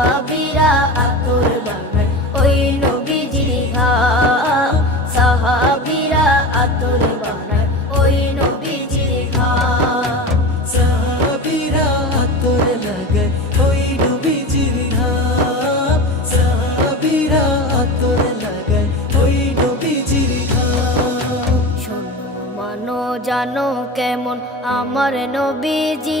সাহাবিরা আতর বানায় ওই নবীজির ঘাম সাহাবিরা আতর বানায় ওই নবীজির ঘাম সাহাবিরা আতর লাগায় ওই নবীজির ঘাম সাহাবিরা আতর লাগায় ওই নবীজির ঘাম শোনো মানো জানো কেমন আমার নবীজি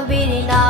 I'm beating up.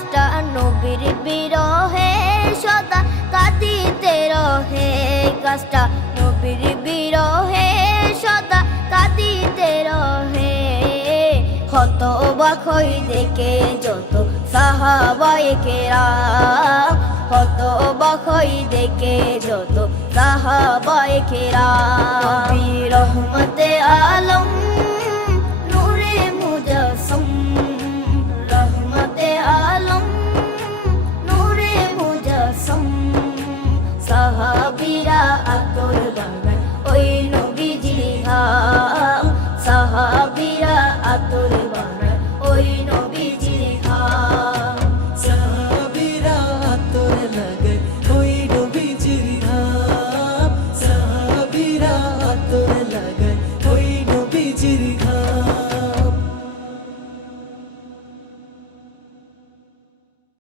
গাছটা নবীর বিরহে সদা কাঁদিতে রহে গাছটা নবীর বিরহে সদা কাঁদিতে রহে হত বাখই দেখে যত সাহাবায়ে কেরাম হত বাখই দেখে যত সাহাবায়ে